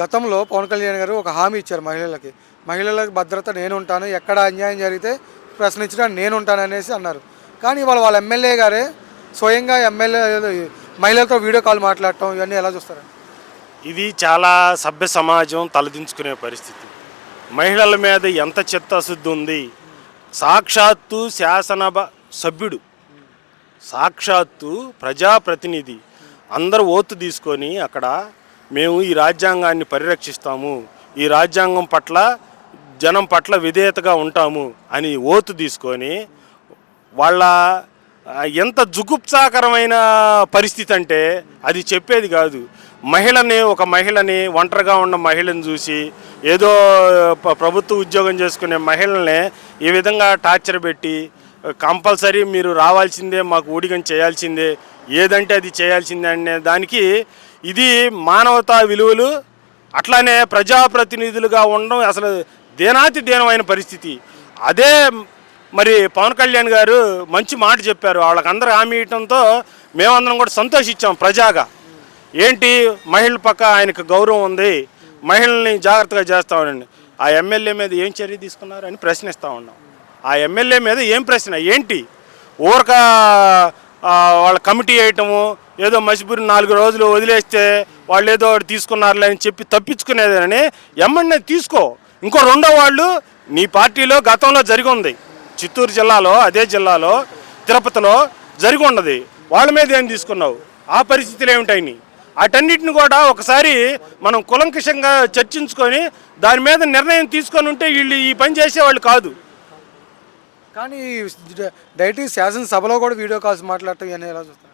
గతంలో పవన్ కళ్యాణ్ గారు ఒక హామీ ఇచ్చారు మహిళలకి. మహిళలకు భద్రత నేనుంటాను. ఎక్కడ అన్యాయం జరిగితే ప్రశ్నించడానికి నేనుంటాననేసి అన్నారు. కానీ ఇవాళ వాళ్ళ ఎమ్మెల్యే గారే స్వయంగా మహిళలతో వీడియో కాల్ మాట్లాడటం ఇవన్నీ ఎలా చూస్తారు? ఇది చాలా సభ్య సమాజం తలదించుకునే పరిస్థితి. మహిళల మీద ఎంత చిత్తశుద్ధి ఉంది. సాక్షాత్తు సభ్యుడు, సాక్షాత్తు ప్రజాప్రతినిధి అందరూ ఓతు తీసుకొని అక్కడ మేము ఈ రాజ్యాంగాన్ని పరిరక్షిస్తాము, ఈ రాజ్యాంగం పట్ల జనం పట్ల విధేయతగా ఉంటాము అని ఓతు తీసుకొని వాళ్ళ ఎంత జుగుప్సాకరమైన పరిస్థితి అంటే అది చెప్పేది కాదు. ఒక మహిళని ఒంటరిగా ఉన్న మహిళను చూసి ఏదో ప్రభుత్వ ఉద్యోగం చేసుకునే మహిళల్ని ఈ విధంగా టార్చర్ పెట్టి కంపల్సరీ మీరు రావాల్సిందే, మాకు ఊడిగం చేయాల్సిందే, ఏదంటే అది చేయాల్సిందే అనే దానికి ఇది మానవతా విలువలు అట్లానే ప్రజాప్రతినిధులుగా ఉండడం అసలు దేనాతి దీనమైన పరిస్థితి. అదే మరి పవన్ కళ్యాణ్ గారు మంచి మాట చెప్పారు. వాళ్ళకందరూ హామీ ఇవ్వడంతో మేమందరం కూడా సంతోషించాం ప్రజాగా. ఏంటి మహిళల పక్క ఆయనకు గౌరవం ఉంది, మహిళల్ని జాగ్రత్తగా చేస్తామని. ఆ ఎమ్మెల్యే మీద ఏం చర్య తీసుకున్నారు అని ప్రశ్నిస్తూ ఉన్నాం. ఆ ఎమ్మెల్యే మీద ఏం ప్రశ్న ఏంటి? ఊరక వాళ్ళ కమిటీ వేయటము, ఏదో మసిపూరి 4 రోజులు వదిలేస్తే వాళ్ళు ఏదో తీసుకున్నారులే అని చెప్పి తప్పించుకునేదని ఎమ్మెల్యే తీసుకో. ఇంకో రెండో వాళ్ళు నీ పార్టీలో గతంలో జరిగి ఉంది, చిత్తూరు జిల్లాలో, అదే జిల్లాలో తిరుపతిలో జరిగి ఉన్నది. వాళ్ళ మీద ఏం తీసుకున్నావు? ఆ పరిస్థితులు ఏమిటాయి? వాటన్నిటిని కూడా ఒకసారి మనం కులంకషంగా చర్చించుకొని దాని మీద నిర్ణయం తీసుకొని ఉంటే వీళ్ళు ఈ పని చేసేవాళ్ళు కాదు. కానీ డైరెక్ట్ శాసనసభలో కూడా వీడియో కాల్స్ మాట్లాడటం ఇవన్నీ ఎలా చూస్తారు?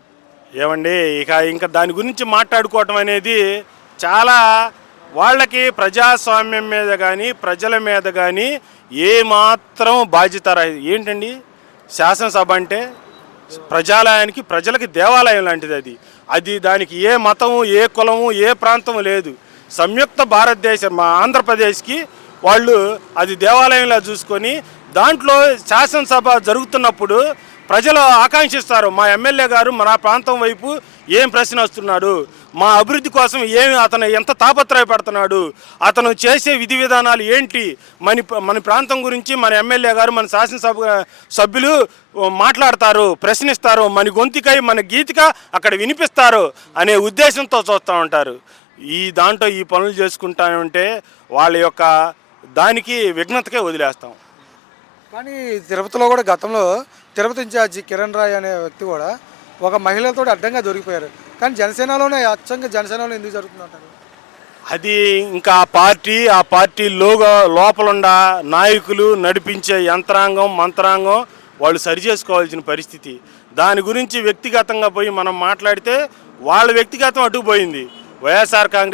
ఏమండి, ఇంకా దాని గురించి మాట్లాడుకోవటం అనేది చాలా వాళ్ళకి ప్రజాస్వామ్యం మీద కానీ ప్రజల మీద కానీ ఏమాత్రం బాధ్యత ఏంటండి? శాసనసభ అంటే ప్రజాలయానికి ప్రజలకి దేవాలయం లాంటిది. అది దానికి ఏ మతము, ఏ కులము, ఏ ప్రాంతము లేదు. సంయుక్త భారతదేశం మా ఆంధ్రప్రదేశ్కి వాళ్ళు అది దేవాలయంలా చూసుకొని దాంట్లో శాసనసభ జరుగుతున్నప్పుడు ప్రజలు ఆకాంక్షిస్తారు, మా ఎమ్మెల్యే గారు మన ప్రాంతం వైపు ఏం ప్రశ్న వస్తున్నాడు, మా అభివృద్ధి కోసం అతను ఎంత తాపత్రయపడుతున్నాడు, అతను చేసే విధి విధానాలు ఏంటి, మన ప్రాంతం గురించి మన ఎమ్మెల్యే గారు మన శాసనసభ సభ్యులు మాట్లాడతారు, ప్రశ్నిస్తారు, మన గొంతుకై మన గీతిక అక్కడ వినిపిస్తారు అనే ఉద్దేశంతో చూస్తూ ఉంటారు. దాంట్లో ఈ పనులు చేసుకుంటా ఉంటే వాళ్ళ యొక్క దానికి విఘ్నతకే వదిలేస్తాం. కానీ తిరుపతిలో కూడా గతంలో తిరుపతి ఇన్ఛార్జి కిరణ్ రాయ్ అనే వ్యక్తి కూడా ఒక మహిళలతో అడ్డంగా దొరికిపోయారు. కానీ జనసేనలోనే అచ్చంగా జనసేనలో ఎందుకు జరుగుతుందంటారు? అది ఇంకా ఆ పార్టీ లోపలుండ నాయకులు నడిపించే యంత్రాంగం మంత్రాంగం వాళ్ళు సరి చేసుకోవాల్సిన పరిస్థితి. దాని గురించి వ్యక్తిగతంగా పోయి మనం మాట్లాడితే వాళ్ళ వ్యక్తిగతం అడ్డుపోయింది. వైఎస్ఆర్ కాంగ్రెస్